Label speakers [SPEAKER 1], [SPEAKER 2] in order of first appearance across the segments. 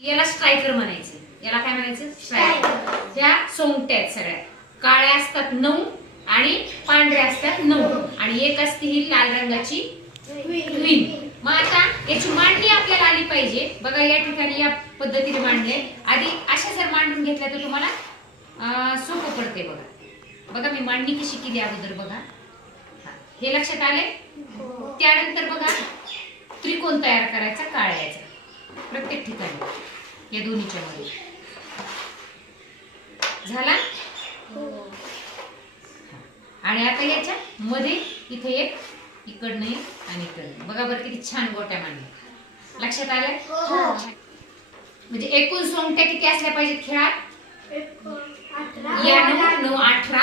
[SPEAKER 1] याला स्ट्रायकर म्हणायचं. याला काय म्हणायचं? स्ट्रायकर ह्या सोंगट्या आहेत सगळ्या. काळ्या असतात नऊ आणि पांढऱ्या असतात नऊ. आणि एक असते ही लाल रंगाची क्वीन मग आता याची मांडणी आपल्याला आली पाहिजे. बघा या ठिकाणी या पद्धतीने मांडले आधी अशा जर मांडून घेतल्या तर तुम्हाला सोपं पडते बघा. बघा मी मांडणी कशी केली अगोदर बघा. हा. हे लक्षात आले त्यानंतर बघा त्रिकोण तयार करायचा काळ्याचा. प्रत्येक ठिकाणी. या दोन्हीच्या मध्ये. झाला? आणि आता याच्या मध्ये इथे एक इकडनं एक आणि इकडनं बघा बरं किती छान गोट्या मांडल्या. लक्षात आलं म्हणजे एकूण सोंगट्या किती असल्या पाहिजेत खेळात? या नऊ नऊ अठरा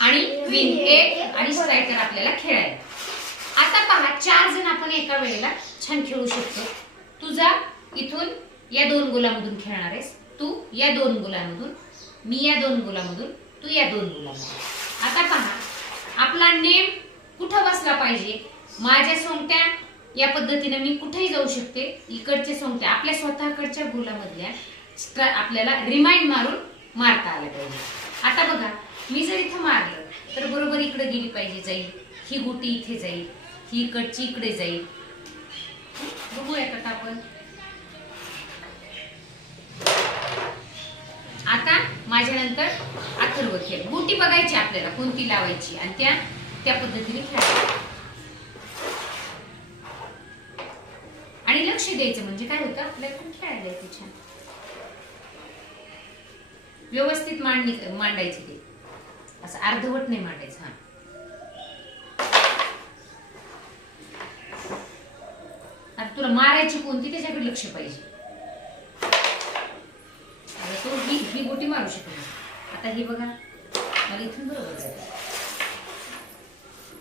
[SPEAKER 1] आणि क्वीन एक आणि स्ट्रायकर आपल्याला खेळायला. आता पहा चार जण आपण एका वेळेला छान खेळू शकतो. तुझा इथून या दोन गुलामधून खेळणार आहेस. तू या दोन गुलामधून मी या दोन गुलामधून तू या दोन गोलामधून. आता पहा आपला नेम कुठं बसला पाहिजे? माझ्या सोंगट्या या पद्धतीने मी कुठेही जाऊ शकते. इकडचे सोंगट्या आपल्या स्वतःकडच्या गुलामधल्या आपल्याला रिमाइंड मारून मारता आलं पाहिजे. आता बघा मी जर इथं मारलं तर बरोबर इकडे गेली पाहिजे जाईल ही गोटी इथे जाईल ही इकडची इकडे जाईल बघूया का आपण. माझ्यानंतर अथर्व खेळ. गोटी बघायची आपल्याला कोणती लावायची? आणि त्या त्या पद्धतीने खेळायची. आणि लक्ष द्यायचं म्हणजे काय होतं? आपल्याला पण खेळायला येते छान? व्यवस्थित मांडणी मांडायची ते. असं अर्धवट नाही मांडायचं हा. आता तुला मारायची कोणती? त्याच्याकडे लक्ष पाहिजे. ही बोटी मारू शकत. आता ही बघा मला इथून बरोबर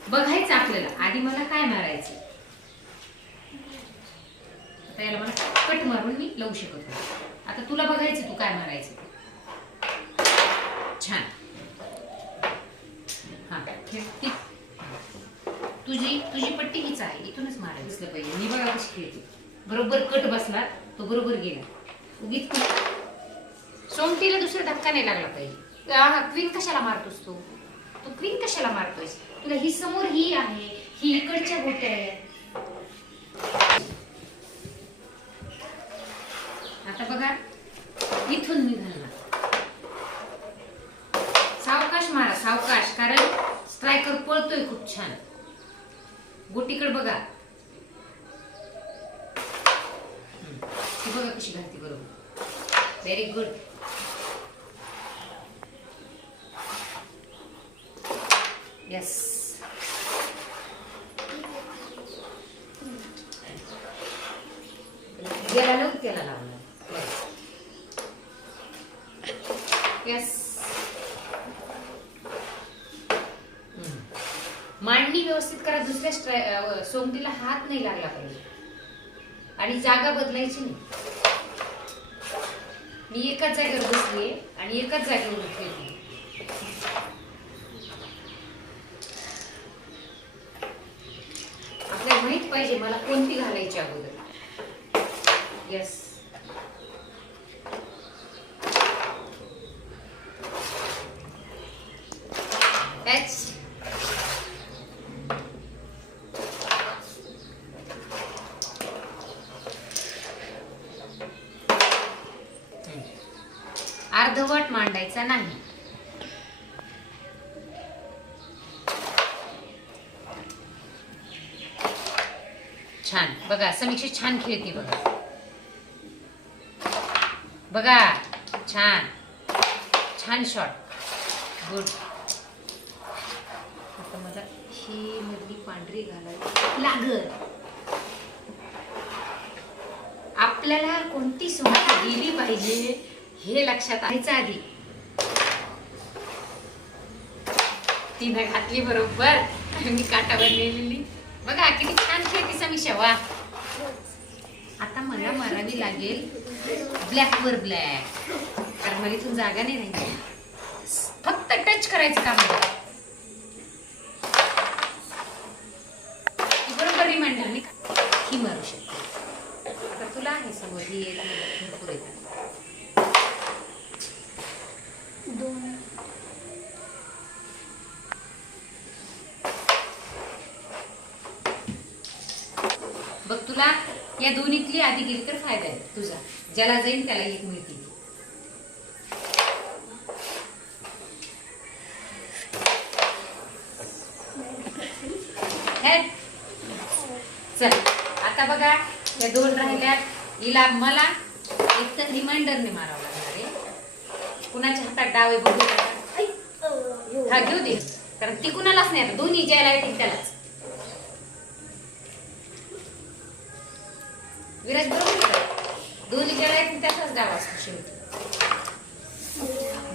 [SPEAKER 1] बघायचं आपल्याला आधी मला काय मारायचं? आता याला मला कट मारून मी लावू शकत होते आता तुला बघायचं तू काय मारायचं? छान. हा खेळ तुझी तुझी पट्टी हीच आहे इथूनच मारायला दिसलं पाहिजे. मी बघा कशी खेळते. बरोबर कट बसला तो बरोबर गेला. उगीच सोमटीला दुसरा धक्का नाही लागला पाहिजे क्वीन कशाला मारतोस तू? तू क्वीन कशाला मारतोयस? तुला ही समोर ही आहे ही इकडच्या गोट्या आहेत. आता बघा इथून मी घालणार सावकाश मारा सावकाश कारण स्ट्रायकर पळतोय खूप छान. गोटीकडे बघा. ती बघा कशी घालते बरोबर. व्हेरी गुड येस गेला लोक त्याला लावला येस मांडणी व्यवस्थित करा दुसऱ्या सोंगटीला हात नाही लागला पाहिजे. आणि जागा बदलायची नाही. मी एकाच जागेवर बसलीये आणि एकाच जागेवर खेळते आपल्याला माहीत पाहिजे मला कोणती अगोदर. येस That's अर्धवट मांडायचा नाही. बघा समीक्षा छान खेळते बघा. बघा छान. छान शॉट गुड आता मला ही मधली पांढरी घालायला लागल. आपल्याला कोणती सोंग गेली पाहिजे हे लक्षात आणायचं आधी. तिनं घातली बरोबर. मी काटावर नेलेली. बघा किती छान खेळती समीक्षा वा. आता मला मारावी लागेल ब्लॅकवर ब्लॅक. कारण मला इथून जागा नाही राहिली फक्त टच करायचं काम बरोबर मी रिमाइंडर मी ही मारू शकते. आता तुला आहे समोर ही येत भरपूर येत बघ तुला या दोन्हीतली आधी गेली तर फायदा आहे तुझा. ज्याला जाईल त्याला एक मिळतील. चल आता बघा या दोन राहिल्यात. हिला मला एक तर रिमाइंडरने मारावं लागणार आहे. कुणाच्या हातात डाव आहे बघू हा घेऊ दे. कारण ती कुणालाच नाही आता. दोन्ही ज्याला येतील त्यालाच. विराज बरोबर दोन्ही ज्याला येतील त्याचाच डाव असतो शेवटी.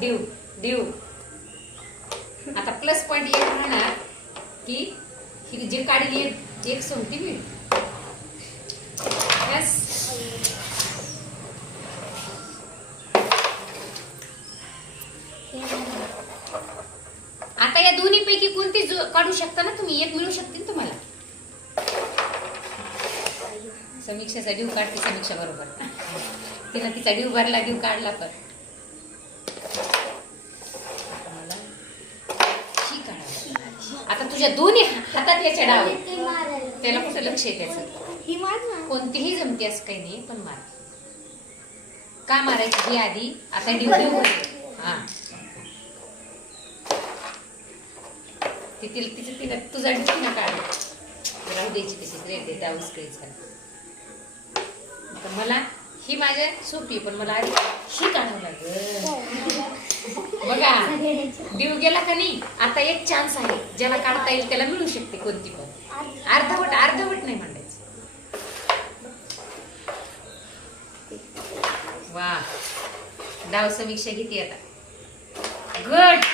[SPEAKER 1] देऊ देऊ. आता प्लस पॉइंट एक राहणार की ही जे काढली एक एक सोंगटी मिळेल आता या दोन्ही पैकी कोणती जो- काढू शकता ना तुम्ही? एक मिळू शकतील तुम्हाला. समीक्षाचा डीव काढते समीक्षा बरोबर. तिनं तिचा डीव भरला डीव काढला पण. मला ही काढावी. लागणार. आता तुझ्या दोन्ही हातात याच्या डाव. त्याला कुठं लक्ष आहे त्याचं? कोणतीही जमते असं काही नाही पण मार. का मारायची? ही आधी. आता डीव डीव. हा. तिथे तिचं तिला तुझा डीव ना काढ. राहू द्यायची तशीच रेड दे डाऊस करायचा तर मला ही माझ्या सोपी पण मला आधी ही काढावं लागेल. बघा डीव गेला का नाही आता एक चान्स आहे. ज्याला काढता येईल त्याला मिळू शकते कोणती पण. अर्धवट अर्धवट नाही मांडायचं. वा डाव समीक्षा किती आता. गुड